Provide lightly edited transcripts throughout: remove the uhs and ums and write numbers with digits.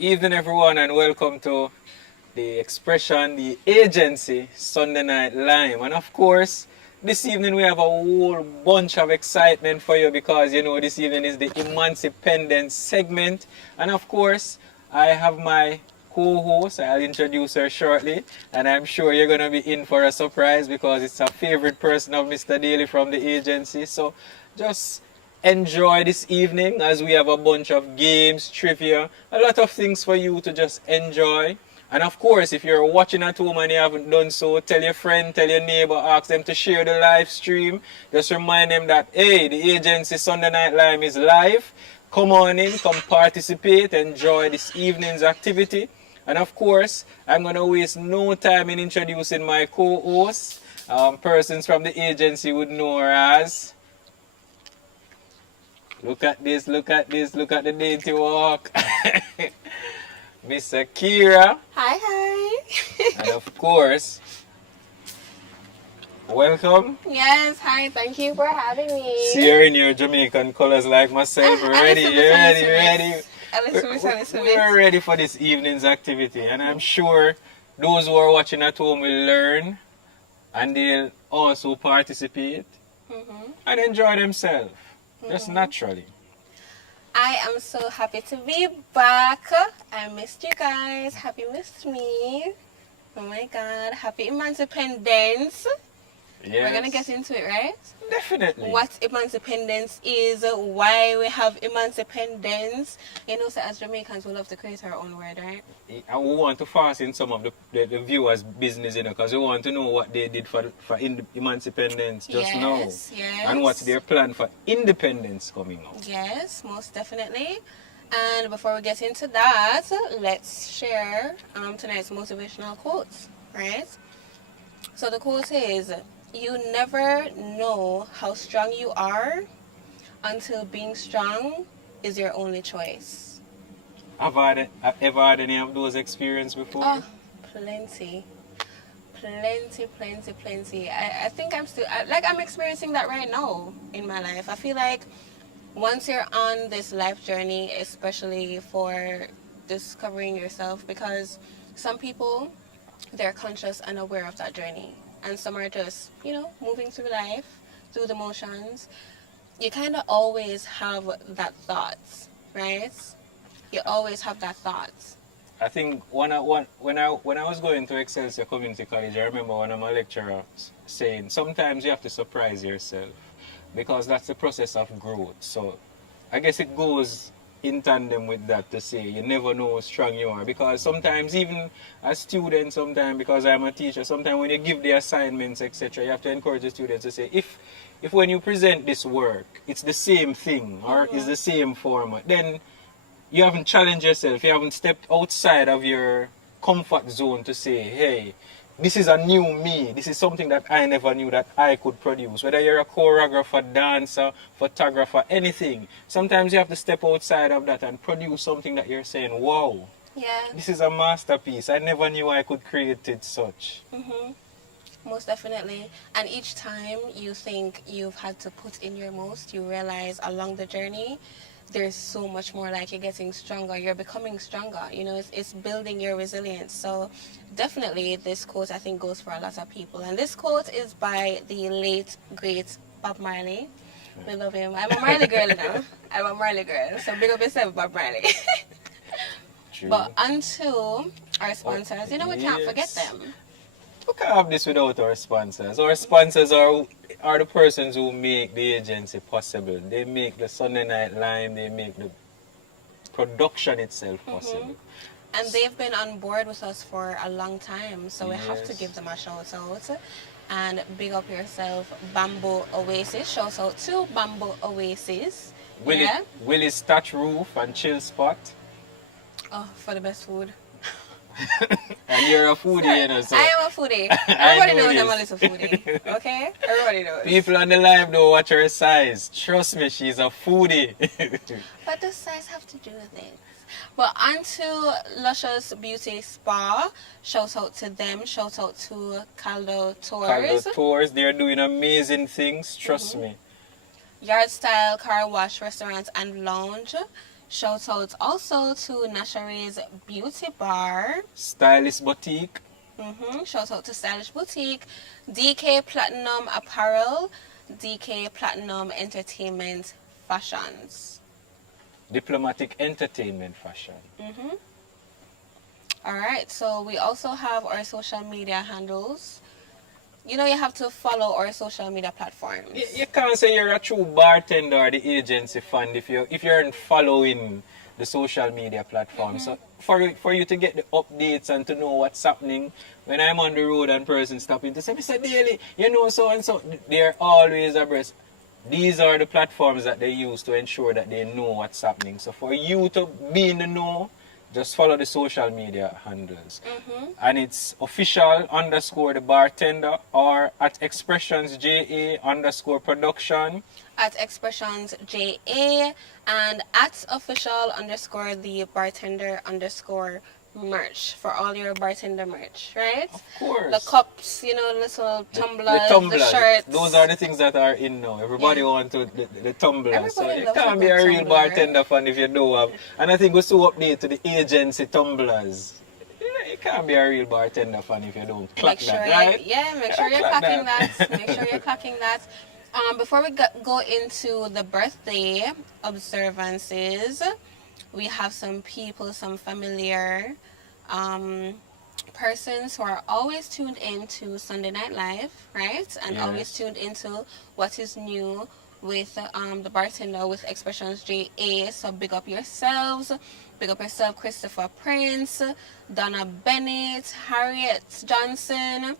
Evening, everyone, and welcome to the Expression, the agency, Sunday Night Lyme. And of course, this evening we have a whole bunch of excitement for you because this evening is the Emancipence segment. And of course, I have my co-host. I'll introduce her shortly, and I'm sure you're going to be in for a surprise because it's a favorite person of Mr. Daly from the agency. So just enjoy this evening as we have a bunch of games, trivia, a lot of things for you to just enjoy. And of course, if you're watching at home and you haven't done so, tell your friend, tell your neighbor, ask them to share the live stream. Just remind them that, hey, the agency Sunday Night Lyme is live. Come on in, come participate, enjoy this evening's activity. And of course, I'm going to waste no time in introducing my co-hosts. Persons from the agency would know her as... Look at this, look at this, look at the dainty walk. Miss Akira. Hi, hi. And of course, welcome. Yes, hi, thank you for having me. See her in your Jamaican colors like myself. Ready, ready. We're ready for this evening's activity. And I'm sure those who are watching at home will learn and they'll also participate and enjoy themselves. Just naturally. I am so happy to be back. I missed you guys. Happy you missed me. Oh my god. Happy Emancipence. Yes. We're gonna get into it, right? Definitely. What Emancipence is, why we have Emancipence. So as Jamaicans, we love to create our own word, right? And we want to fasten some of the viewers' business, because we want to know what they did for Emancipence just now. Yes. And what's their plan for independence coming up. Yes, most definitely. And before we get into that, let's share tonight's motivational quotes, right? So the quote is, you never know how strong you are until being strong is your only choice. Have I ever had any of those experiences before? Oh, plenty. I think I'm experiencing that right now in my life. I feel like once you're on this life journey, especially for discovering yourself, because some people, they're conscious and aware of that journey, and some are just moving through life, through the motions. You kind of always have that thought, right? You always have that thought. I think when I was going to Excelsior Community College, I remember one of my lecturers saying, sometimes you have to surprise yourself because that's the process of growth. So I guess it goes in tandem with that to say you never know how strong you are, because sometimes even as students, sometimes because I'm a teacher, sometimes when you give the assignments, etc., you have to encourage the students to say, if when you present this work it's the same thing or is the same format, then you haven't challenged yourself, you haven't stepped outside of your comfort zone to say, hey, this is a new me. This is something that I never knew that I could produce. Whether you're a choreographer, dancer, photographer, anything. Sometimes you have to step outside of that and produce something that you're saying, wow, this is a masterpiece. I never knew I could create it such. Most definitely. And each time you think you've had to put in your most, you realize along the journey, there's so much more. Like, you're getting stronger, you're becoming stronger, it's building your resilience. So definitely this quote, I think, goes for a lot of people. And this quote is by the late great Bob Marley. We love him. I'm a Marley girl now. I'm a Marley girl, so big up yourself, Bob Marley. True. But unto our sponsors, we can't forget them. We can't have this without our sponsors. Our sponsors are the persons who make the agency possible. They make the Sunday Night Lyme, they make the production itself possible. And they've been on board with us for a long time, so we have to give them a shout out. And big up yourself, Bamboo Oasis. Shout out to Bamboo Oasis. Willie's Thatch Roof and Chill Spot. Oh, for the best food. And you're a foodie, so. I am a foodie. Everybody knows I'm a little foodie. Okay? Everybody knows. People on the live don't watch her size. Trust me, she's a foodie. But does size have to do with it? But onto Luscious Beauty Spa. Shout out to them. Shout out to Caldo Tours. Caldo Tours, they're doing amazing things. Trust me. Yard Style Car Wash Restaurant and Lounge. Shout out also to Nashare's Beauty Bar. Stylist Boutique. Shout out to Stylish Boutique, DK Platinum Apparel, DK Platinum Entertainment Fashions. Diplomatic Entertainment Fashion. Alright, so we also have our social media handles. You know, you have to follow our social media platforms. You can't say you're a true bartender or the agency fan if you aren't following the social media platform. So for you to get the updates and to know what's happening when I'm on the road and person stopping to say, Mr. Daily, you know so and so, they're always abreast. These are the platforms that they use to ensure that they know what's happening. So for you to be in the know, just follow the social media handles. And it's official _ the bartender or at Xpressionz JA _ production. At Xpressionz JA and at official _ the bartender _ merch for all your bartender merch, right? Of course. The cups, you know, little tumblers, the tumblers, the shirts. those are the things that are in now. Everybody wants the tumblers. Everybody so you loves can't a be a good real tumbler. bartender fan if you don't have. And I think we so update to the agency tumblers. You can't be a real bartender fan if you don't clock Make sure that, right? make sure you're Clock clocking that. that. Make sure you're clocking that. Before we go into the birthday observances, we have some people, some familiar persons who are always tuned in to Sunday Night Live, right? And Yes. always tuned into what is new with the bartender with Xpressionz JA. So big up yourselves. Big up yourself, Christopher Prince, Donna Bennett, Harriet Johnson,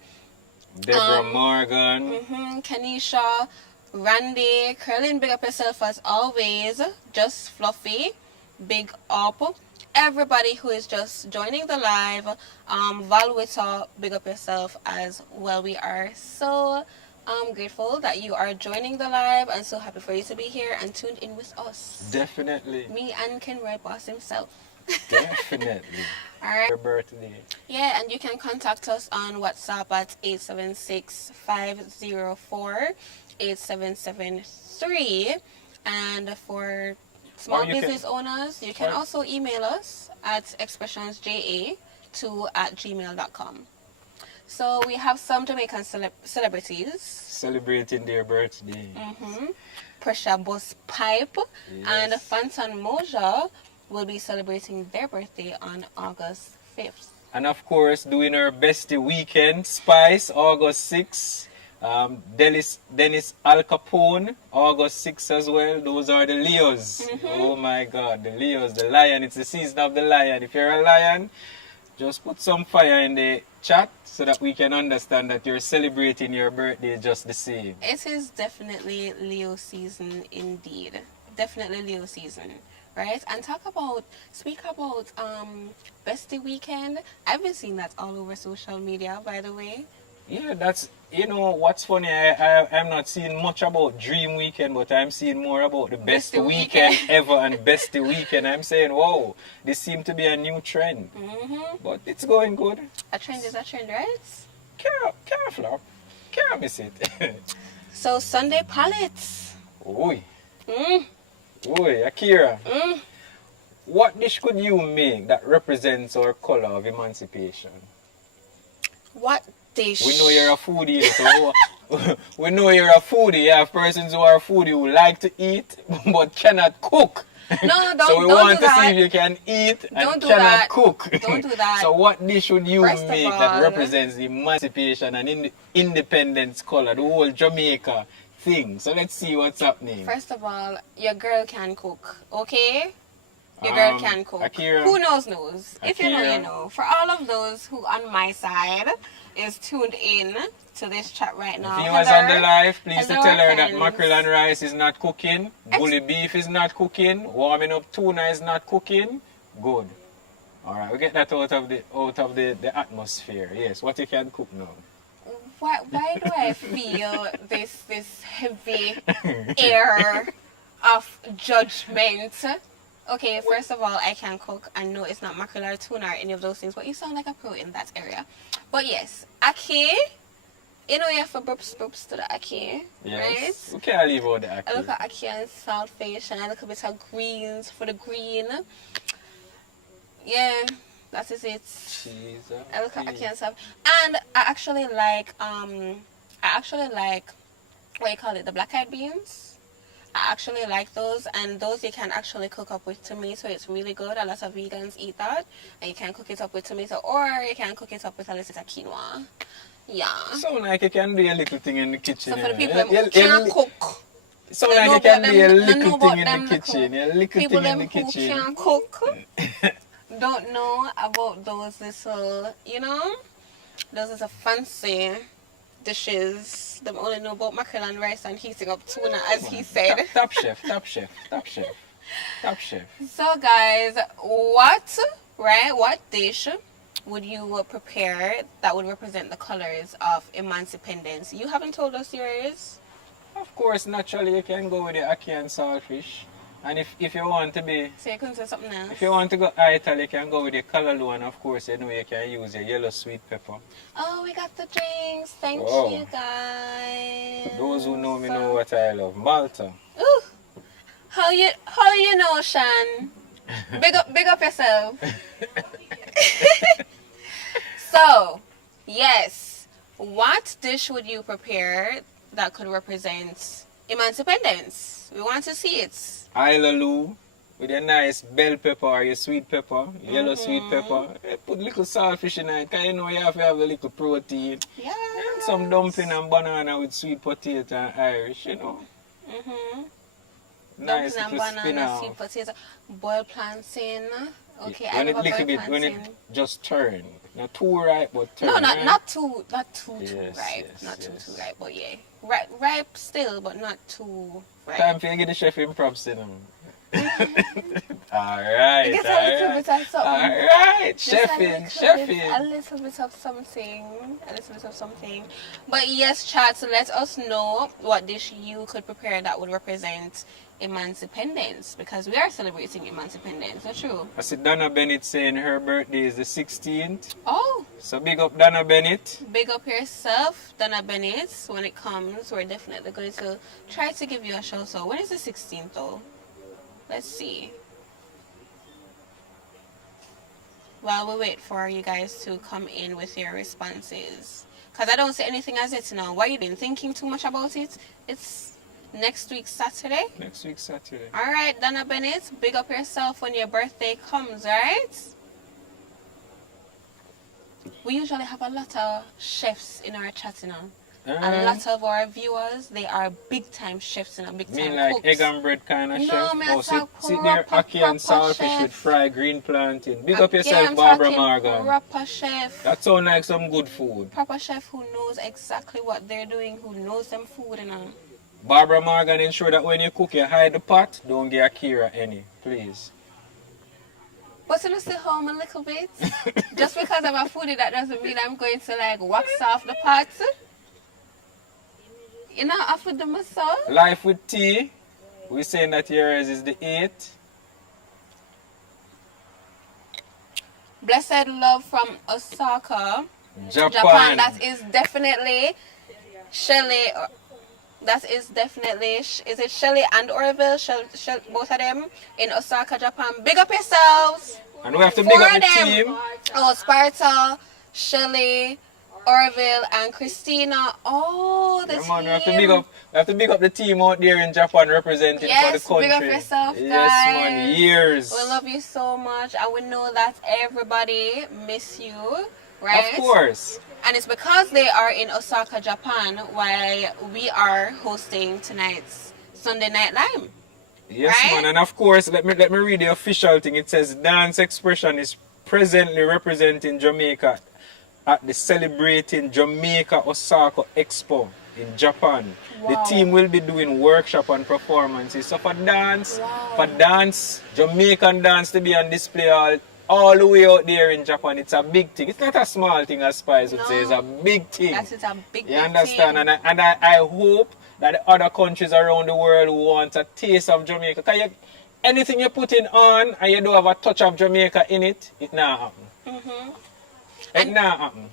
Deborah Morgan. Kenisha, Randy, Curlin, big up yourself as always. Just Fluffy, big up. Everybody who is just joining the live, Valwita, big up yourself as well. We are so grateful that you are joining the live and so happy for you to be here and tuned in with us. Definitely. Me and Ken Roy Boss himself. Definitely. Alright. Your birthday. Yeah, and you can contact us on WhatsApp at 876-504-8773. And for small business owners, you can also email us at expressionzja2@gmail.com. So we have some Jamaican celebrities. Celebrating their birthday. Pressure Bus Pipe and Yes. Fantan Moja will be celebrating their birthday on August 5th. And of course, doing our bestie weekend, Spice, August 6th. Dennis Al Capone, August 6th as well. Those are the Leos. Oh my God, the Leos, the lion. It's the season of the lion. If you're a lion, just put some fire in the chat so that we can understand that you're celebrating your birthday just the same. It is definitely Leo season indeed. Definitely Leo season. Right? And speak about bestie weekend. I've been seeing that all over social media, by the way. Yeah, that's, what's funny, I'm not seeing much about Dream Weekend, but I'm seeing more about the best Bestie weekend weekend. ever and bestie weekend. I'm saying, whoa, this seems to be a new trend. But it's going good. A trend is a trend, right? Can't flop. Can't miss it. So Sunday palettes. Oi. Oi, Akira. What dish could you make that represents our color of emancipation? What dish? We know you're a foodie, so we know you're a foodie. You have persons who are foodie who like to eat but cannot cook. No, So we don't want do to see that. if you can eat and Don't do cannot that. cook. Don't do that. So what dish would you First of make that all- represents the emancipation and independence color, the whole Jamaica thing? So let's see what's happening. First of all, your girl can cook, okay? Your girl can cook. Akira. Who knows? If you know, Akira. you know. For all of those who on my side is tuned in to this chat right now. Viewers on the live, please to Hello, tell her that friends. mackerel and rice is not cooking, bully beef is not cooking, warming up tuna is not cooking. Good. Alright, we get that out of the atmosphere. Yes, what you can cook now. Why do I feel this heavy air of judgment? Okay, first of all, I can cook. I know it's not mackerel or tuna or any of those things, but you sound like a pro in that area. But yes, Aki, you know, you have to burps to the ackee, right? Yes. We can't leave out the A ackee. little ackee and saltfish and a little bit of greens for the green. Yeah, that is it. Jesus. A little ackee and stuff. And I actually like what you call it, the black eyed beans. I actually like those, and those you can actually cook up with tomato. It's really good. A lot of vegans eat that, and you can cook it up with tomato, or you can cook it up with a little bit of quinoa. Yeah. Sound like you can do a little thing in the kitchen. So for the you people know. who can't cook, Sound they like know you can about do a them- they little know thing about in the them kitchen. A little people thing in them the who kitchen. can't cook don't know about those little, those little fancy dishes. Them only know about mackerel and rice and heating up tuna, as he said. Top chef. So guys, what dish would you prepare that would represent the colors of Emancipence? You haven't told us yours. Of course, naturally you can go with the ackee and saltfish. And if you want to be, So you couldn't say something else. if you want to go Italy, you can go with the callaloo, and of course, you can use your yellow sweet pepper. Oh, we got the drinks. Thank Wow. you guys. Those who know me know what I love. Malta. Ooh, how you know, Shan? Big up yourself. So, yes, what dish would you prepare that could represent Emancipence? We want to see it. Ilaloo with a nice bell pepper or your sweet pepper, yellow sweet pepper. Put little saltfish in it, because you have to have a little protein. Yeah. And some dumpling and banana with sweet potato and Irish, Nice Dumpling and little banana, spinach. sweet potato, boiled plantain. Okay, I when love it a little boiled bit, when plantain. it just turn. Not too ripe, but turn. No, right? not too Yes, ripe. yes, Not too yes. ripe, but yeah. Ripe still, but not too ripe. Time for you to get the chef in props in them. Alright, Get a little bit of something. Alright, Just chefing, a chefing. little bit of something. But yes, chat, so let us know what dish you could prepare that would represent Emancipence, because we are celebrating Emancipence, so true. I see Donna Bennett saying her birthday is the 16th. Oh, So big up Donna Bennett. big up yourself, Donna Bennett. When it comes, we're definitely going to try to give you a show. So when is the 16th though? Let's see. While we wait for you guys to come in with your responses, because I don't see anything as it now. Why you been thinking too much about it? It's next week Saturday. Next week Saturday. All right, Donna Bennett, big up yourself when your birthday comes, all right? We usually have a lot of chefs in our chat, A lot of our viewers, they are big time chefs and big time mean like cooks. egg and bread kind of No, chef. me I sit talk there, proper ackee and saltfish chef. with fried green plantain. Big Yeah, up yourself, I'm Barbara talking Morgan. Proper chef. That sounds like some good food. Proper chef who knows exactly what they're doing, who knows them food, Barbara Morgan, ensure that when you cook, you hide the pot. Don't give Akira any, please. But to stay home a little bit. Just because I'm a foodie, that doesn't mean I'm going to like wax off the pot. I food them myself. Life with tea. We're saying that yours is the 8th. Blessed love from Osaka, Japan. That is definitely Shelly. That is definitely, is it Shelly and Orville? Both of them in Osaka, Japan. Big up yourselves. And we have to big up the them. team. Oh, Sparta, Shelly, Orville, and Christina. Oh, the Yeah, team. man, we have to big up the team out there in Japan representing for the country. Big up yourself, guys. Yes, man, years. We love you so much, and we know that everybody miss you, right? Of course. And it's because they are in Osaka, Japan, while we are hosting tonight's Sunday Night Lyme. Yes, Right? man, and of course, let me read the official thing. It says Dance Xpressionz is presently representing Jamaica at the Celebrating Jamaica Osaka Expo in Japan. Wow. The team will be doing workshop and performances. So for dance, Wow. Jamaican dance to be on display all the way out there in Japan, it's a big thing. It's not a small thing, as Spice would say. It's a big thing. That is a big, You big understand? thing. And I hope that the other countries around the world want a taste of Jamaica. Because anything you put in on and you don't have a touch of Jamaica in it, it not happen. Mm-hmm. It not happen.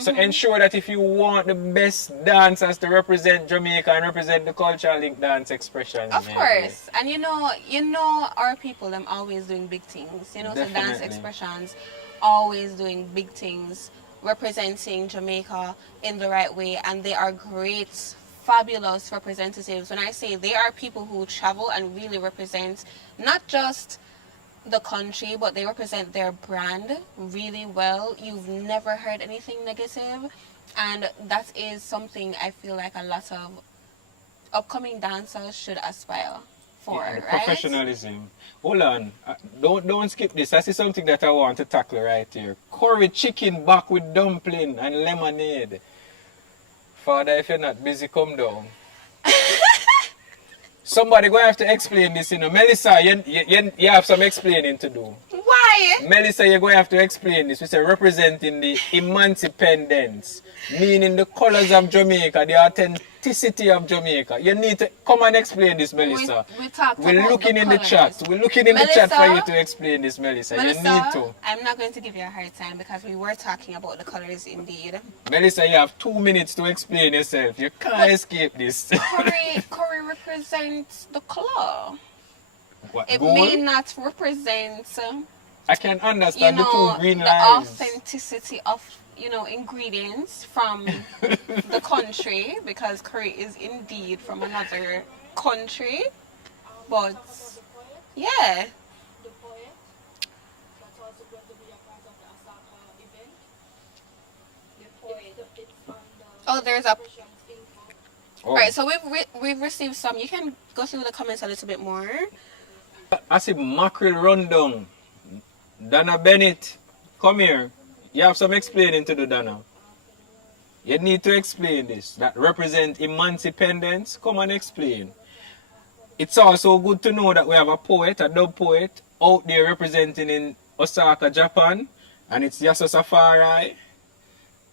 So ensure that if you want the best dancers to represent Jamaica and represent the cultural link dance expression. Of course. And you know our people, them always doing big things. You know, so dance Definitely. expressions always doing big things, representing Jamaica in the right way, and they are great, fabulous representatives. When I say they are people who travel and really represent not just the country, but they represent their brand really well. You've never heard anything negative, and that is something I feel like a lot of upcoming dancers should aspire for, Yeah, right? professionalism. Hold on, don't skip this. This is something that I want to tackle right here. Curry chicken back with dumpling and lemonade. Father, if you're not busy, come down. Somebody going to have to explain this, you know. Melissa, you have some explaining to do. Why? Melissa, you're going to have to explain this. We say representing the Emancipence, meaning the colors of Jamaica, the authenticity of Jamaica. You need to come and explain this, Melissa. We talked We're about looking the in the colours. chat. We're looking in the chat for Melissa? you to explain this, Melissa. Melissa, You need to. I'm not going to give you a hard time because we were talking about the colors indeed. Melissa, you have 2 minutes to explain yourself. You can't escape this. Curry represents the color. What, It gold? may not represent, I can you understand the know, two green the lines. authenticity of, you know, ingredients from the country, because curry is indeed from another country. But yeah, The poet, that's also going to be a part of the event. The poet, it's on the oh, there's a Xpressionz info. Oh. All right. So we've received some. You can go through the comments a little bit more. I see mackerel rundown. Donna Bennett, come here. You have some explaining to do, Donna. You need to explain this. That represent Emancipence. Come and explain. It's also good to know that we have a poet, a dub poet, out there representing in Osaka, Japan. And it's Yasu Safari.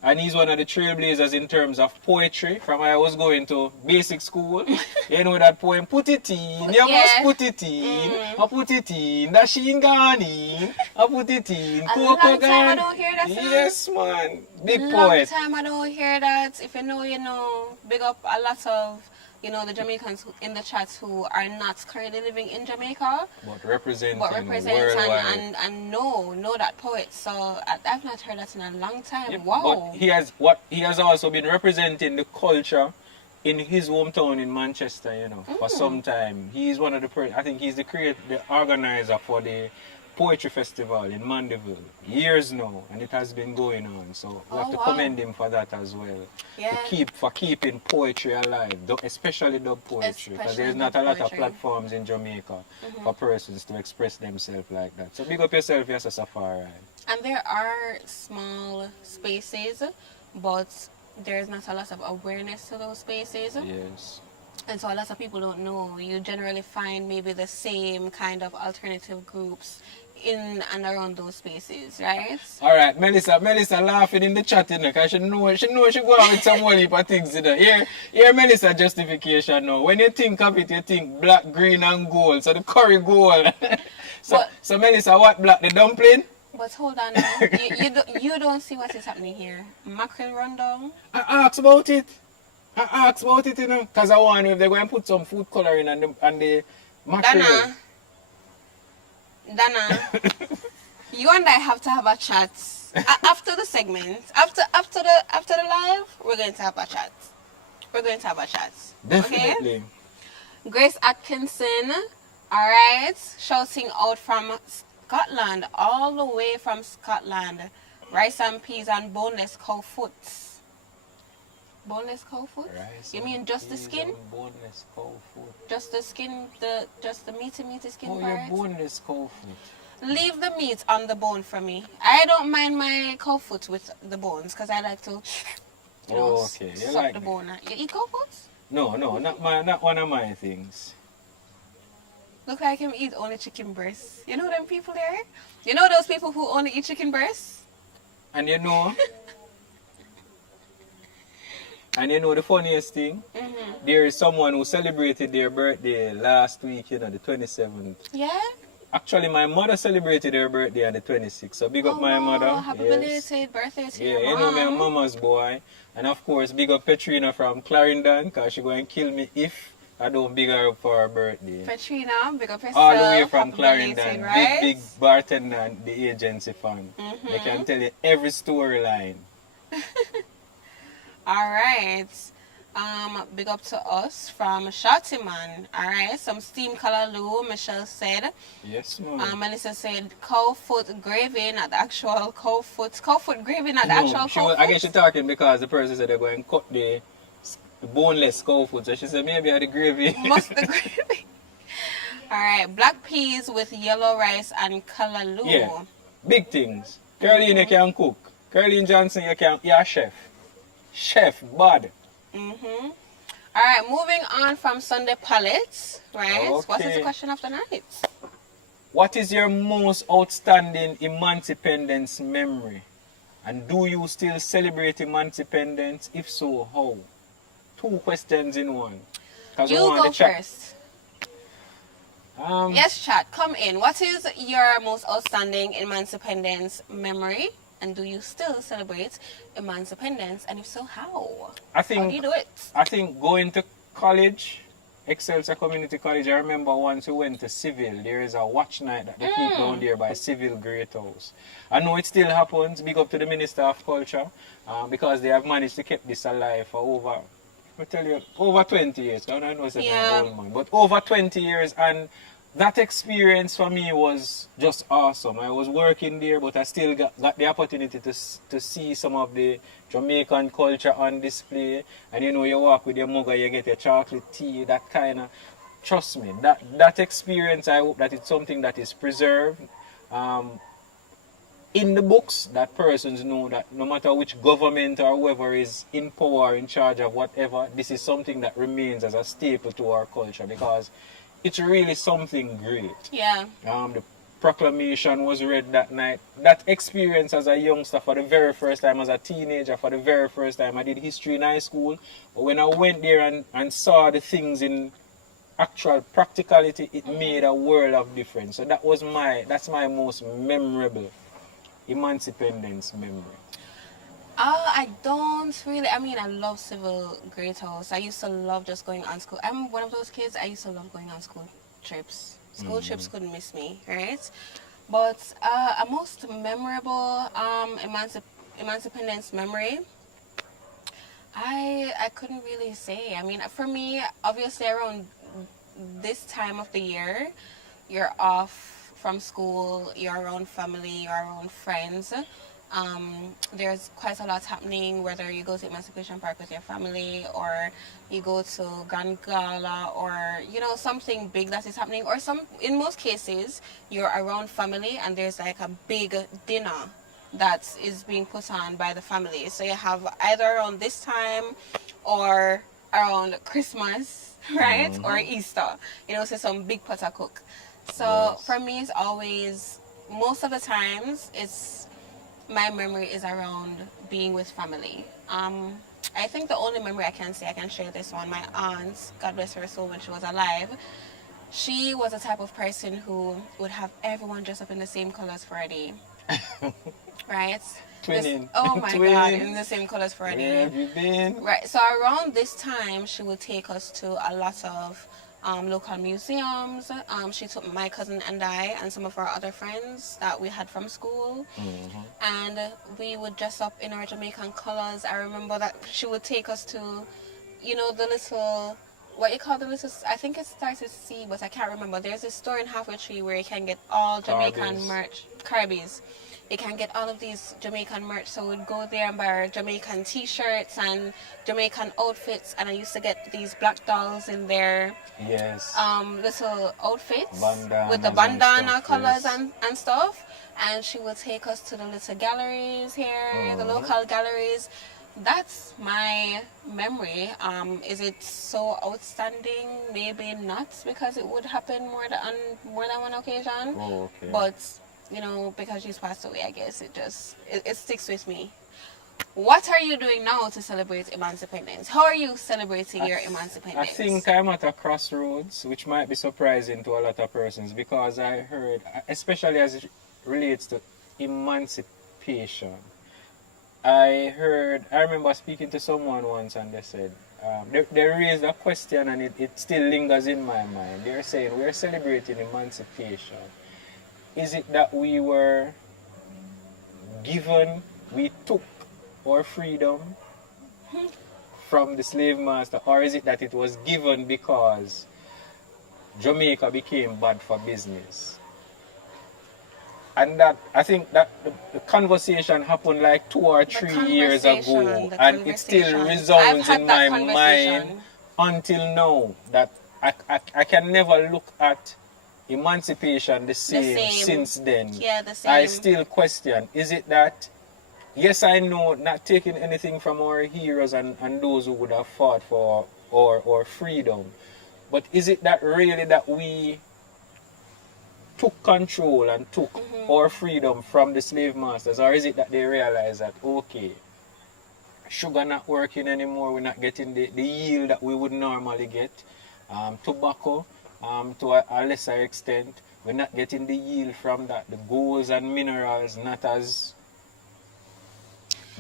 And he's one of the trailblazers in terms of poetry. From when I was going to basic school, you know that poem, put it in, you must put it in, I put it in, that she gone in, I put it in, A Coco long time I gone. don't hear that song. Yes, man. Big Long poet. time I don't hear that. If you know, you know. Big up a lot of, you know, the Jamaicans in the chat who are not currently living in Jamaica, But representing but represent worldwide. and know that poet. So I've not heard that in a long time. Yeah, Wow. But he has also been representing the culture in his hometown in Manchester, you know, for some time. He is one of the I think he's the organizer for the poetry festival in Mandeville. Years now, and it has been going on. So we have Oh, to wow. commend him for that as well. Yeah. For keeping poetry alive, especially dub poetry, because there's Especially not dub a lot of poetry. platforms in Jamaica for persons to express themselves like that. So big up yourself, yes, a safari. And there are small spaces, but there's not a lot of awareness to those spaces. Yes. And so a lot of people don't know. You generally find maybe the same kind of alternative groups in and around those spaces, right? All right, Melissa laughing in the chat, you know, because she know she go out with some whole heap of things, you know. Here Melissa justification now. When you think of it, you think black, green, and gold. So the curry gold. so Melissa, what black? The dumpling? But hold on now. You don't see what is happening here. Mackerel rundown. I asked about it. You know, because I want if they're going to put some food coloring on the mackerel. Dana, you and I have to have a chat after the segment. After the live, we're going to have a chat. Definitely. Okay? Grace Atkinson, all right, shouting out from Scotland, all the way from Scotland. Rice and peas and boneless cow foot. Boneless cow foot? Rice You mean and just the peas skin? and boneless cow foot. Just the skin, just the meaty skin Oh, part? your boneless cow foot. Leave the meat on the bone for me. I don't mind my cow foot with the bones because I like to, you know, Oh, okay. You suck like the that. bone. You eat cow foot? No, not one of my things. Look like him eat only chicken breasts. You know them people there? You know those people who only eat chicken breasts? And you know, the funniest thing? There is someone who celebrated their birthday last week, you know, the 27th. Yeah? Actually, my mother celebrated her birthday on the 26th, so big up my mother. Happy Yes. belated birthday to Yeah, your you know me, I'm mom. mama's boy. And of course, big up Petrina from Clarendon, because she going to kill me if I don't big her up for her birthday. Petrina, big up yourself. All the way from Happy Clarendon, belated, right? big bartender and the agency fan. They can tell you every storyline. Alright. Big up to us from Shotty Man. Alright. Some steam callaloo, Michelle said. Yes, ma'am. Melissa said cow foot gravy, not the actual cow foot. Cow foot gravy, not the actual cow foot. I guess she's talking because the person said they're going to cut the boneless cow foot. So she said maybe I had the gravy. Must the gravy. Alright. Black peas with yellow rice and callaloo. Yeah. Big things. Caroline, you can cook. Caroline Johnson, you're a chef. Chef, bad. Alright, moving on from Sunday palettes, right? Okay. What is the question of the night? What is your most outstanding Emancipence memory? And do you still celebrate Emancipence? If so, how? 2 questions in one. You go first. Um, Yes, chat, come in. What is your most outstanding Emancipence memory? And do you still celebrate Emancipence? And if so, how? I How do you think do it? I think going to college, Excelsior Community College, I remember once we went to Civil, there is a watch night that they keep down there by Civil Great House. I know it still happens, big up to the Minister of Culture, because they have managed to keep this alive for over 20 years. I don't know if I'm an old man, but over 20 years, and that experience for me was just awesome. I was working there, but I still got the opportunity to see some of the Jamaican culture on display. And you know, you walk with your mugger, you get your chocolate tea, that kind of, trust me, that experience, I hope that it's something that is preserved in the books, that persons know that no matter which government or whoever is in power, in charge of whatever, this is something that remains as a staple to our culture, because it's really something great. Yeah. The proclamation was read that night. That experience as a youngster for the very first time, as a teenager for the very first time, I did history in high school. But when I went there and saw the things in actual practicality, it made a world of difference. So that's my most memorable Emancipence memory. I don't really, I love Civil Great House. I used to love just going on school. I'm one of those kids, I used to love going on school trips. School trips couldn't miss me, right? But a most memorable Emancipence memory, I couldn't really say. For me, obviously around this time of the year, you're off from school, you're around family, you're around friends. There's quite a lot happening, whether you go to Emancipation Park with your family, or you go to Grand Gala, or something big that is happening, or in most cases you're around family and there's like a big dinner that is being put on by the family. So you have either around this time or around Christmas, right? Or Easter, so some big pot of cook. So for me, it's always, most of the times, my memory is around being with family. I think the only memory I can share this one, my aunt, God bless her soul, when she was alive, she was the type of person who would have everyone dress up in the same colors for a day. Right? Twinning. Oh my God, in the same colors for a day. Where have you been? Right, so around this time, she would take us to a lot of local museums. She took my cousin and I and some of our other friends that we had from school, and we would dress up in our Jamaican colors. I remember that she would take us to, the little, what you call the little, I think it starts with C, but I can't remember. There's this store in Halfway Tree where you can get all Jamaican merch, Carbies. You can get all of these Jamaican merch, so we'd go there and buy our Jamaican t-shirts and Jamaican outfits, and I used to get these black dolls in their little outfits with the bandana colors and stuff, and she would take us to the little galleries here, the local galleries. That's my memory. Is it so outstanding? Maybe not, because it would happen more than one occasion. But because she's passed away, I guess it sticks with me. What are you doing now to celebrate Emancipence? How are you celebrating your I Emancipence? think I'm at a crossroads, which might be surprising to a lot of persons because I heard, especially as it relates to emancipation, I remember speaking to someone once and they said, they raised a question and it still lingers in my mind. They're saying, we're celebrating emancipation. Is it that we were given, we took our freedom from the slave master, or is it that it was given because Jamaica became bad for business? And that I think that the conversation happened like 2 or 3 years ago, and it still resounds in my mind until now. That I can never look at emancipation the same since then. Yeah, the same. I still question: is it that? Yes, I know, not taking anything from our heroes and those who would have fought for our freedom, but is it that really that we took control and took our freedom from the slave masters, or is it that they realize that, okay, sugar not working anymore, we're not getting the yield that we would normally get, tobacco to a lesser extent, we're not getting the yield from that, the golds and minerals not as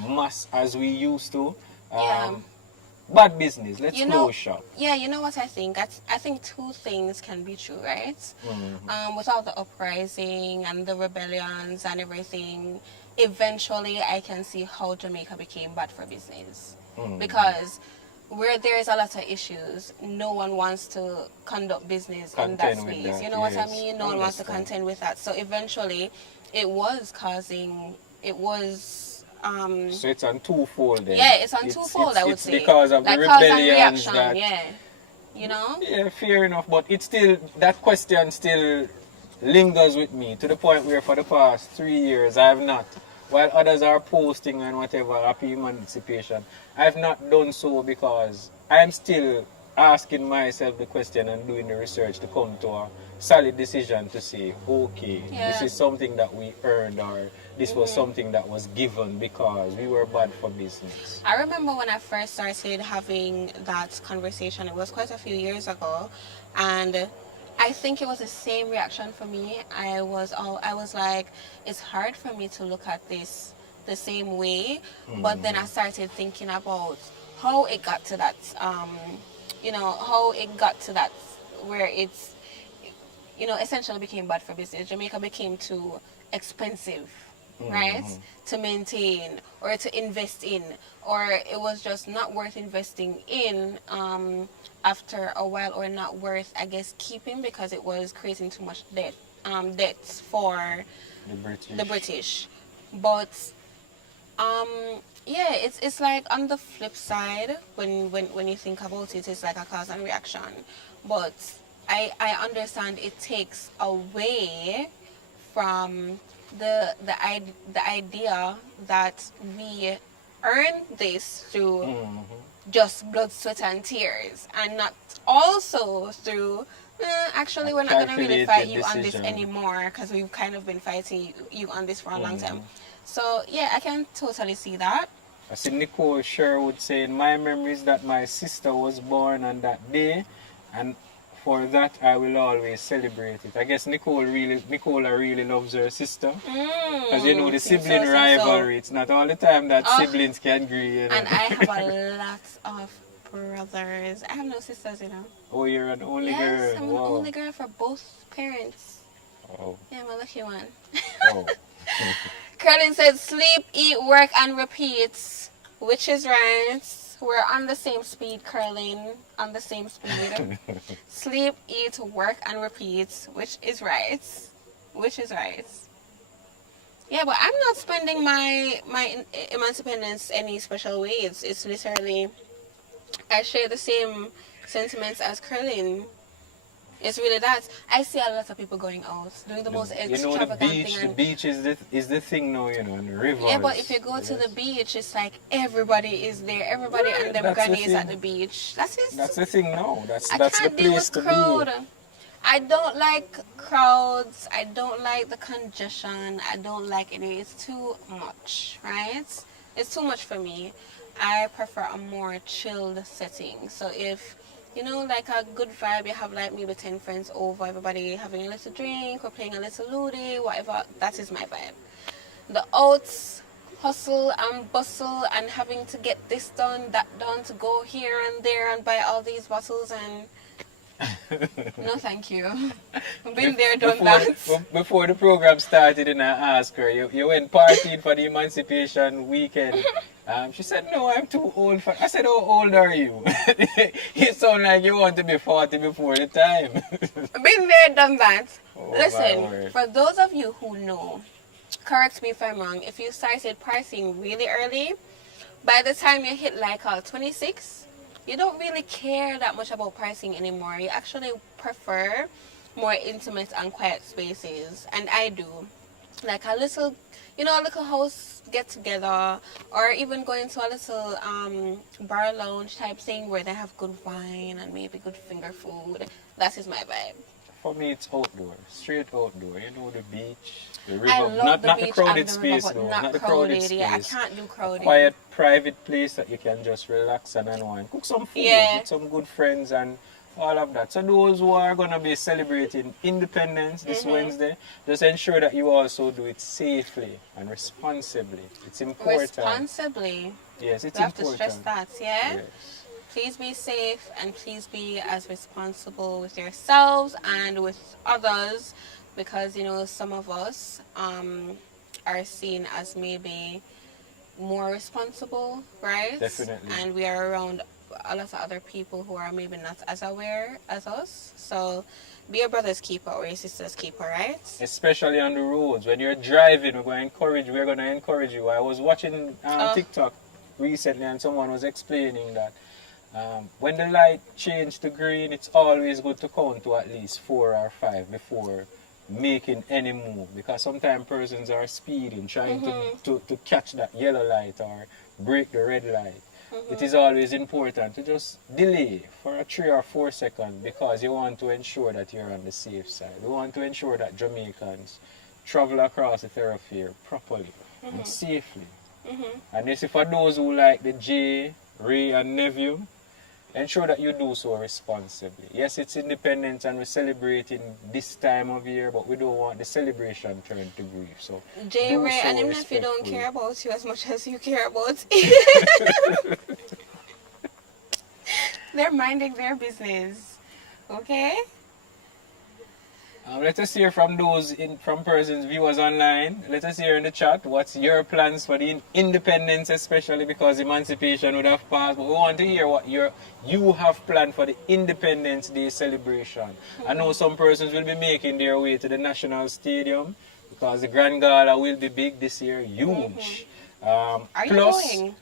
mass as we used to. Yeah. Bad business. Let's You know- close shop. Yeah, you know what I think? I think two things can be true, right? Without the uprising and the rebellions and everything, eventually I can see how Jamaica became bad for business. Because where there's a lot of issues, no one wants to conduct business in that Contend with space. that, You know what I yes. mean? No one wants to Understand. contend with that. So eventually, it was So it's on twofold then. yeah, it's on twofold, I would it's say. because of like the cause and rebellions reaction, that. yeah. You know? Yeah, fair enough. But it's still, that question still lingers with me to the point where for the past 3 years I have not, while others are posting and whatever, happy emancipation, I've not done so because I'm still asking myself the question and doing the research to come to a solid decision to say, okay, this Yeah. is something that we earned, or this was something that was given because we were bad for business. I remember when I first started having that conversation, it was quite a few years ago, and I think it was the same reaction for me. I was like, it's hard for me to look at this the same way, but then I started thinking about how it got to that, how it got to that where it's, essentially became bad for business. Jamaica became too expensive, right, to maintain or to invest in, or it was just not worth investing in after a while, or not worth, I guess, keeping because it was creating too much debts for The British. the British. But yeah, it's like on the flip side, when you think about it, it's like a cause and reaction. But I understand it takes away from the idea that we earn this through just blood, sweat, and tears, and not also through actually we're not gonna really fight you on this decision. anymore because we've kind of been fighting you on this for a long time. So yeah, I can totally see that. I see Nicole Sherwood saying, my memory is that my sister was born on that day, and for that I will always celebrate it. I guess Nicola really loves her sister. Because you know the sibling rivalry, it's not all the time that siblings can agree. You know? And I have a lot of brothers. I have no sisters, Oh, you're an only girl. Yes, I'm an Wow. only girl for both parents. Oh. Yeah, I'm a lucky one. Oh. Curlin said, sleep, eat, work, and repeat, which is right. We're on the same speed, Curlin. On the same speed. Sleep, eat, work, and repeat, which is right. Which is right. Yeah, but I'm not spending my Emancipence any special way. It's literally, I share the same sentiments as Curlin. It's really that. I see a lot of people going out, doing the most extravagant thing. The beach is the thing now, and the rivers. Yeah, but if you go to the beach, it's like everybody is there. Everybody and their granny is at the beach. That's the thing now. That's I the can't deal place with to crowd. be. I don't like crowds. I don't like the congestion. I don't like any. It's too much, right? It's too much for me. I prefer a more chilled setting. So if you know, like a good vibe, you have like maybe 10 friends over, everybody having a little drink or playing a little ludi, whatever, that is my vibe. The outs, hustle and bustle and having to get this done, that done, to go here and there and buy all these bottles and no thank you. Been there, done that. Before the program started, and I asked her, you went partying for the Emancipation weekend. She said, no, I'm too old for. I said, how old are you? You sound like you want to be 40 before the time. Been there, done that. Oh, Listen, for those of you who know, correct me if I'm wrong, if you started pricing really early, by the time you hit like 26, you don't really care that much about pricing anymore. You actually prefer more intimate and quiet spaces. And I do. Like a little, you know, a little house get together, or even going to a little bar lounge type thing where they have good wine and maybe good finger food. That is my vibe. For me, it's outdoor, straight outdoor. You know, the beach, the river. I love not the the beach crowded and the space, river, no. but Not the crowded space. Yeah, I can't do crowded. Quiet, private place that you can just relax and unwind. Cook some food with some good friends and all of that. So those who are going to be celebrating Independence this Wednesday, just ensure that you also do it safely and responsibly. It's important. Responsibly. Yes, it's We have important. to stress that, yeah? Yes. Please be safe and please be as responsible with yourselves and with others, because you know some of us are seen as maybe more responsible, right? Definitely. And we are around a lot of other people who are maybe not as aware as us. So be your brother's keeper or your sister's keeper, right? Especially on the roads. When you're driving, we're going to encourage you. I was watching TikTok recently and someone was explaining that when the light changed to green, it's always good to count to at least 4 or 5 before making any move, because sometimes persons are speeding, trying to catch that yellow light or break the red light. It is always important to just delay for a 3 or 4 seconds, because you want to ensure that you're on the safe side. We want to ensure that Jamaicans travel across the thoroughfare properly and safely. And this is for those who like the J, Ray and nephew. Ensure that you do so responsibly. Yes, it's Independence and we're celebrating this time of year, but we don't want the celebration turned to grief. So J. Ray and him if you don't care about you as much as you care about they're minding their business. Okay? Let us hear from from persons, viewers online. Let us hear in the chat what's your plans for the Independence, especially because Emancipation would have passed. But we want to hear what you have planned for the Independence Day celebration. I know some persons will be making their way to the National Stadium because the Grand Gala will be big this year, huge. Are you going?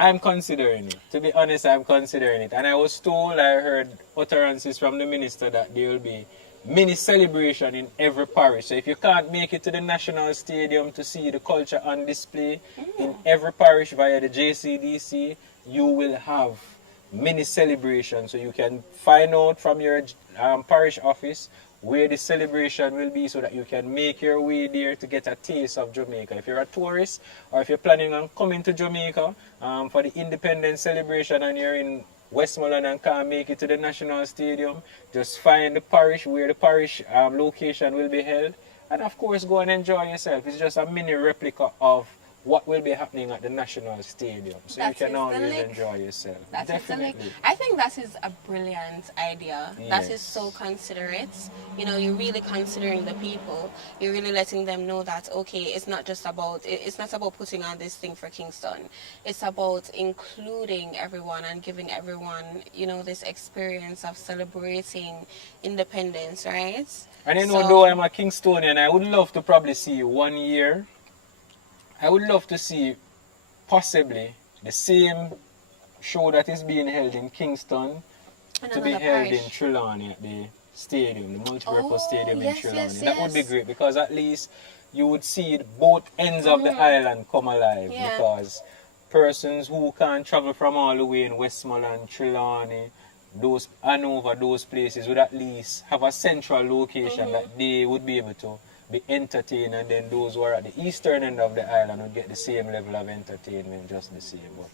I'm considering it. To be honest, I'm considering it. And I was told, I heard utterances from the minister that there will be mini celebration in every parish. So if you can't make it to the National Stadium to see the culture on display in every parish via the JCDC, you will have mini celebration. So you can find out from your parish office where the celebration will be so that you can make your way there to get a taste of Jamaica. If you're a tourist or if you're planning on coming to Jamaica for the Independence celebration and you're in Westmoreland and can't make it to the National Stadium, just find the parish where the parish location will be held, and of course go and enjoy yourself. It's just a mini replica of what will be happening at the National Stadium, so you can always enjoy yourself. Definitely. I think that is a brilliant idea. Yes. That is so considerate. You know, you're really considering the people. You're really letting them know that okay, it's not about putting on this thing for Kingston. It's about including everyone and giving everyone, you know, this experience of celebrating independence, right? And you know, though I'm a Kingstonian, I would love to probably see 1 year. I would love to see possibly the same show that is being held in Kingston to be held in Trelawney at the stadium, the multi-purpose stadium in Trelawney. That would be great, because at least you would see both ends of the island come alive, because persons who can't travel from all the way in Westmoreland, Trelawney, those places would at least have a central location that they would be able to be entertained, and then those who are at the eastern end of the island would get the same level of entertainment, just the same. But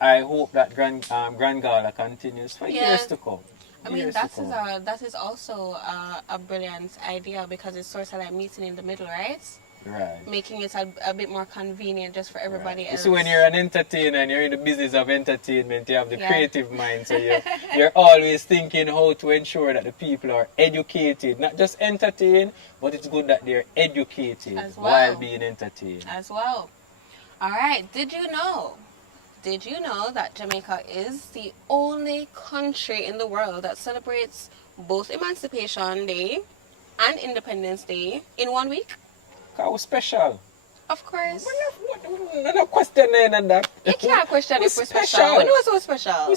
I hope that Grand Gala continues for Yeah. years to come. I mean, Years that to is come. that is also a brilliant idea because it's sort of like meeting in the middle, right? Right. Making it a bit more convenient just for everybody You else. see, when you're an entertainer and you're in the business of entertainment, you have the Yeah. creative mind, so you're always thinking how to ensure that the people are educated, not just entertained, but it's good that they're educated As well. while being entertained. As well. All right. Did you know that Jamaica is the only country in the world that celebrates both Emancipation Day and Independence Day in 1 week? Because we're special. Of course. No question on that. You can't question We're if we're special. We know it's so special.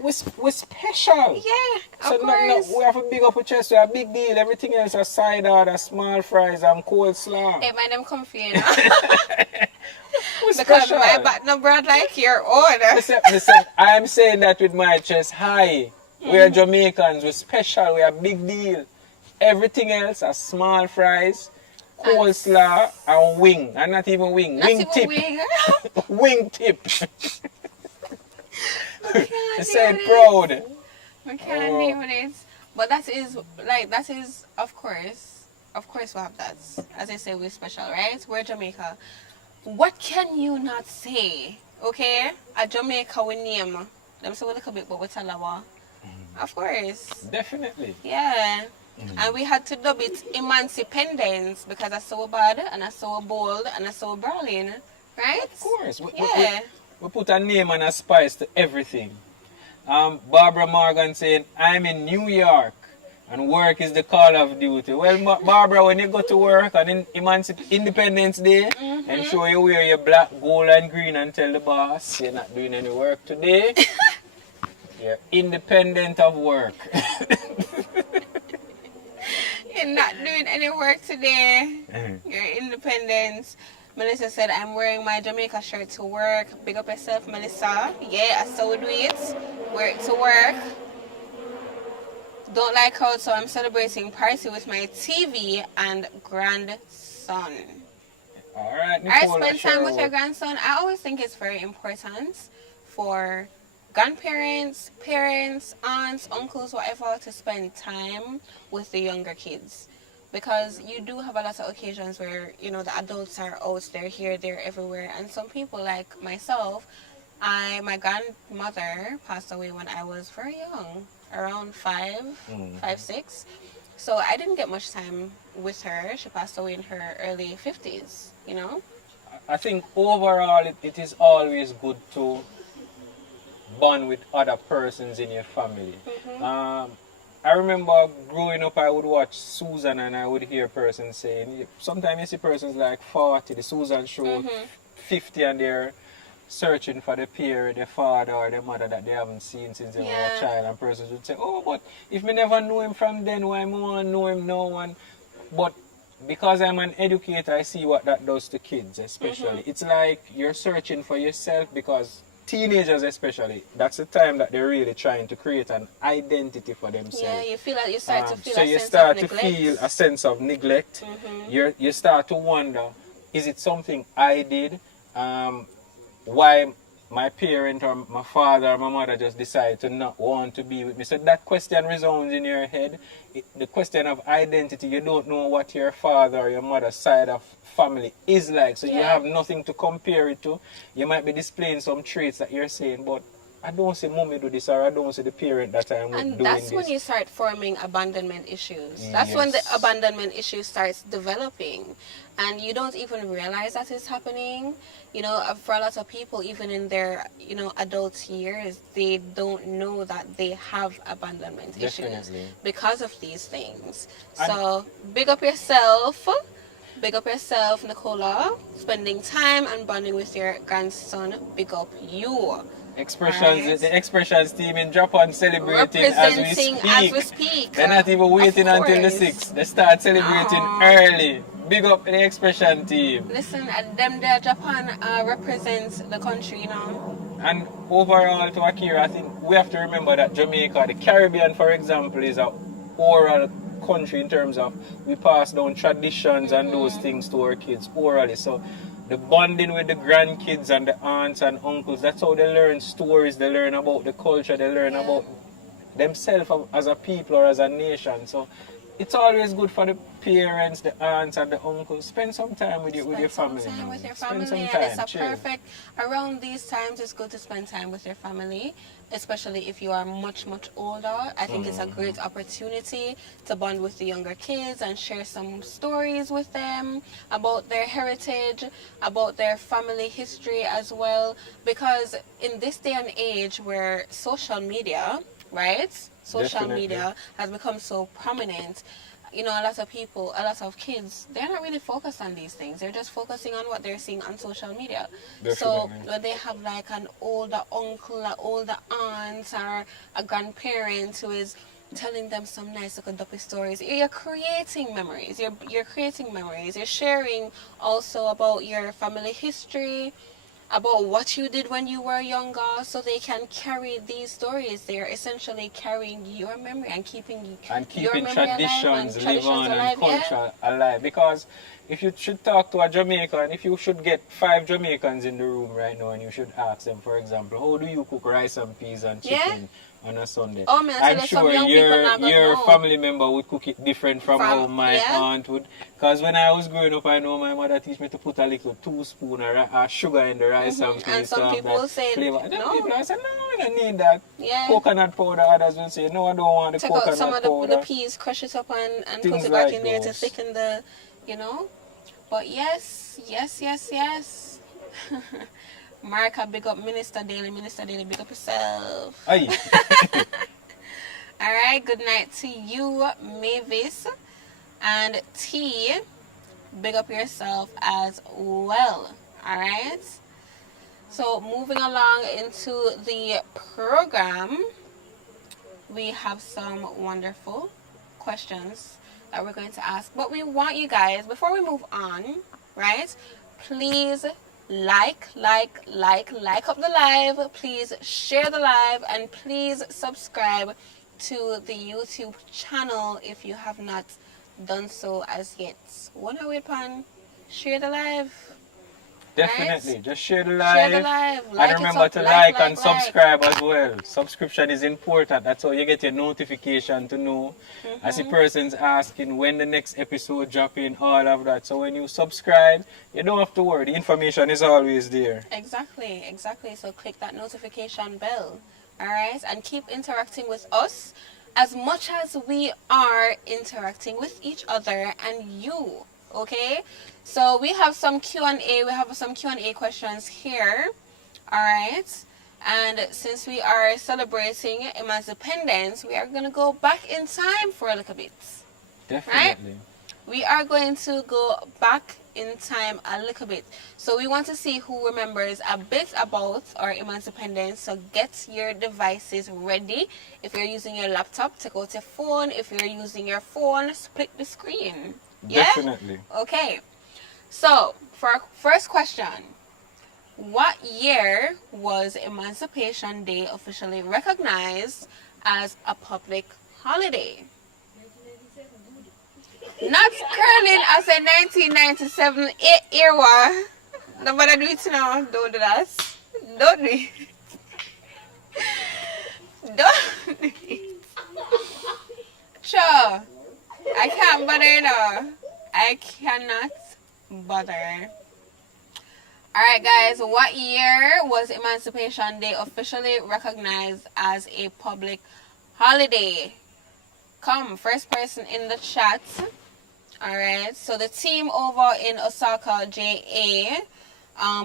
We're special. Yeah, So of no, course. we have a big up our chest, we have a big deal. Everything else are side order, small fries and coleslaw. Hey, man, I'm comfy, you know. We're Because special. my back no bread like your own. Listen, I'm saying that with my chest high. We are Jamaicans, we're special, we are big deal. Everything else are small fries, coleslaw, and wing. And not even wing, Not wing even tip. wing. Wing tip. can't They said do proud. We can't Oh. deal with it. But that is of course we have that. As I say, we're special, right? We're Jamaica. What can you not say? Okay? A Jamaica we name. Them say we look a bit but we tell our. Of course. Definitely. Yeah. And we had to dub it Emancipence because that's so bad and that's so bold and that's so brawling. Right? Of course. Yeah. We put a name and a spice to everything. Barbara Morgan saying, I'm in New York and work is the call of duty. Well, Barbara, when you go to work on Independence Day, ensure you wear your black, gold and green and tell the boss you're not doing any work today. You're independent of work. You're not doing any work today. You're independent. Melissa said, I'm wearing my Jamaica shirt to work. Big up yourself, Melissa. Yeah, I so do it. Wear it to work. Don't like how, so I'm celebrating party with my TV and grandson. Alright, I Nicole. spend time with your grandson. I always think it's very important for grandparents, parents, aunts, uncles, whatever, to spend time with the younger kids. Because you do have a lot of occasions where, you know, the adults are out, they're here, they're everywhere. And some people like myself, my grandmother passed away when I was very young, around 5, 6. So I didn't get much time with her. She passed away in her early 50s, you know? I think overall it is always good to bond with other persons in your family. I remember growing up, I would watch Susan and I would hear persons saying, sometimes you see persons like 40, the Susan show, 50, and they're searching for their father or their mother that they haven't seen since they were a child, and persons would say, oh, but if me never knew him from then, why me want to know him now? But because I'm an educator, I see what that does to kids especially. It's like you're searching for yourself, because teenagers especially, that's the time that they're really trying to create an identity for themselves. Yeah, you feel like you start to feel so a you sense start of to neglect. feel a sense of neglect. You start to wonder, is it something I did? Why my parent or my father or my mother just decided to not want to be with me? So that question resounds in your head. The question of identity, you don't know what your father or your mother's side of family is like, so you have nothing to compare it to. You might be displaying some traits that you're saying, but I don't see mommy do this, or I don't see the parent that I'm with doing this. And that's when you start forming abandonment issues. That's when the abandonment issue starts developing. And you don't even realize that it's happening. You know, for a lot of people, even in their, you know, adult years, they don't know that they have abandonment issues because of these things. So, big up yourself. Big up yourself, Nicola. Spending time and bonding with your grandson. Big up you. The Xpressionz team in Japan celebrating Representing as we speak. They're not even waiting Of until the course. 6th. They start celebrating early. Big up the Xpressionz team. Listen, them there Japan represents the country, you know. And overall, to Akira, I think we have to remember that Jamaica, the Caribbean, for example, is a oral country in terms of we pass down traditions and those things to our kids orally. So the bonding with the grandkids and the aunts and uncles, that's how they learn stories, they learn about the culture, they learn Yeah. about themselves as a people or as a nation. So it's always good for the parents, the aunts and the uncles. Spend some time with your family. Spend some time with your Spend family, some and time, it's a chill. perfect. Around these times, it's good to spend time with your family, especially if you are much older. I think it's a great opportunity to bond with the younger kids and share some stories with them about their heritage, about their family history as well. Because in this day and age, where social media, right? Social Definitely. media has become so prominent. You know, a lot of kids, they're not really focused on these things. They're just focusing on what they're seeing on social media. So Definitely. when they have like an older uncle, an older aunt, or a grandparent who is telling them some nice little dopey stories, you're creating memories. You're creating memories. You're sharing also about your family history, about what you did when you were younger, so they can carry these stories. They're essentially carrying your memory and keeping your memory traditions alive, live on alive, and culture alive. Because if you should talk to a Jamaican, if you should get 5 Jamaicans in the room right now and you should ask them, for example, how do you cook rice and peas and chicken on a Sunday? Oh, man, so I'm there's sure some young people not gonna your know. family member would cook it different from how my yeah. aunt would. Because when I was growing up, I know my mother teach me to put a little 2 spoon of sugar in the rice and peas. And some to have people that say, flavor. And then no. people I said, no, I don't need that. Yeah. Coconut powder. Others will say, no, I don't want the Take coconut out some of powder. the peas, crush it up and put Things it back like in there to those. thicken the, you know. But yes. Marika, big up Minister Daily, big up yourself. Aye. Alright, good night to you, Mavis. And T, big up yourself as well. Alright. So moving along into the program, we have some wonderful questions that we're going to ask. But we want you guys, before we move on, right, please like up the live, please share the live, and please subscribe to the YouTube channel if you have not done so as yet. Wanna wait upon share the live? Definitely. Right? Just share the live. Share the live. Like and it remember up, to like and subscribe as well. Subscription is important. That's how you get your notification to know as the person's asking when the next episode drop in, all of that. So when you subscribe, you don't have to worry. The information is always there. Exactly. So click that notification bell. Alright? And keep interacting with us as much as we are interacting with each other and you. Okay? So we have some Q&A. We have some Q&A questions here. Alright? And since we are celebrating Emancipence, we are going to go back in time for a little bit. Definitely. We are going to go back in time a little bit. So we want to see who remembers a bit about our Emancipence. So get your devices ready. If you're using your laptop, take out your phone. If you're using your phone, split the screen. Yeah? Definitely. Okay. So for our first question, what year was Emancipation Day officially recognized as a public holiday? 1997, good. Not curling as a 1997 era. Nobody do it now. Don't do that. Don't do it. Don't do it. Sure. I can't bother now. I cannot bother. Alright guys, what year was Emancipation Day officially recognized as a public holiday? Come, first person in the chat. Alright, so the team over in Osaka, JA,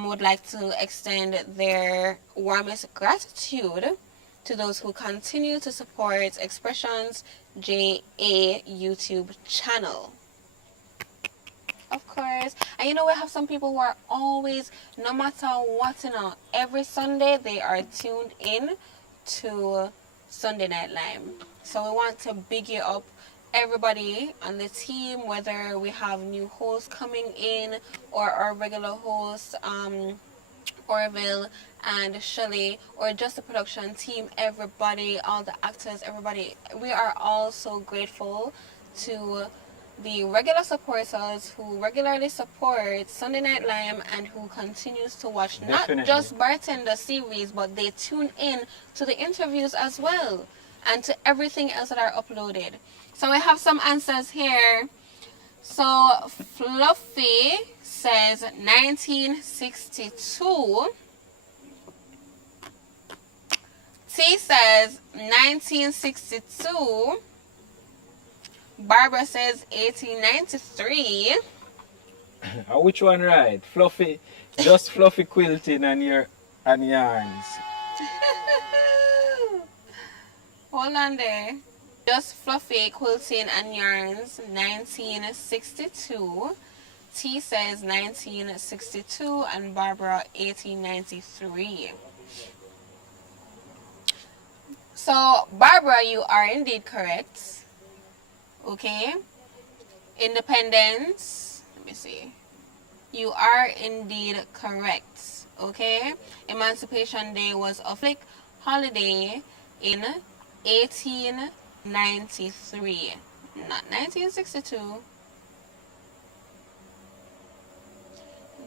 would like to extend their warmest gratitude to those who continue to support Xpressionz JA YouTube channel. Of course. And you know, we have some people who are always, no matter what, you know, every Sunday they are tuned in to Sunday Night Lyme. So we want to big you up, everybody on the team, whether we have new hosts coming in or our regular hosts, Orville and Shelly, or just the production team, everybody, all the actors, everybody. We are all so grateful to the regular supporters who regularly support Sunday Night Lime and who continues to watch Definitely. not just Bartender series, but they tune in to the interviews as well and to everything else that are uploaded. So we have some answers here. So Fluffy says 1962. T says 1962. Barbara says 1893. Which one right? Fluffy, just fluffy quilting and yarns. Hold on there. Just fluffy quilting and yarns 1962. T says 1962 and Barbara 1893. So Barbara, you are indeed correct. Okay. Independence. Let me see. You are indeed correct. Okay. Emancipation Day was a public holiday in 1893, not 1962.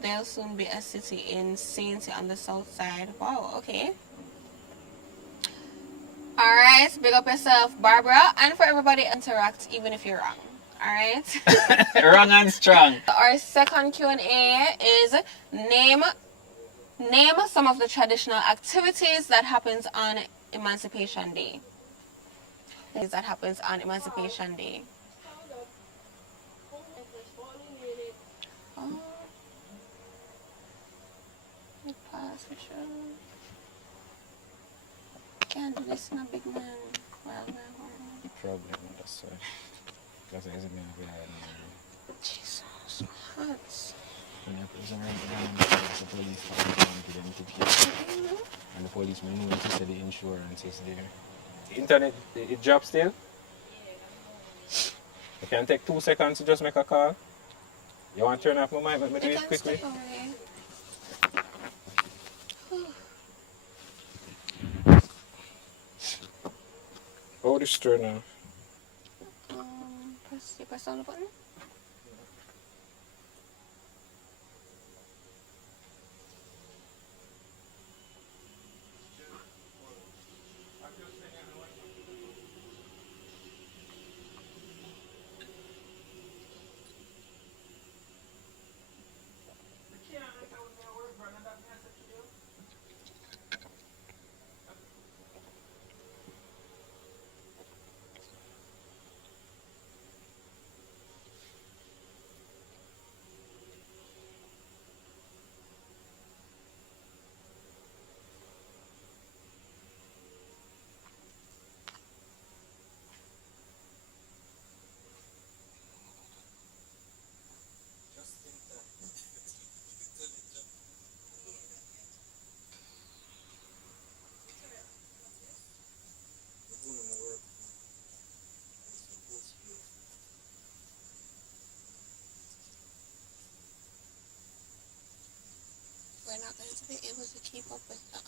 There'll soon be a city in Saint on the south side. Wow. Okay. Alright, big up yourself, Barbara, and for everybody interact even if you're wrong. Alright? Wrong and strong. Our second Q&A is name some of the traditional activities that happens on Emancipation Day. That happens on Emancipation Day. Oh. Pass, can't do this, no big man. Well. The problem, that's why. Because it isn't going to be Jesus, hot. when the police come to them to kill. And the policeman knows to say the insurance is there. The internet, it drops still? You can take 2 seconds to just make a call. You want to turn off my mic? Let me do it quickly. How would this turn off? Press on the button. We're not going to be able to keep up with the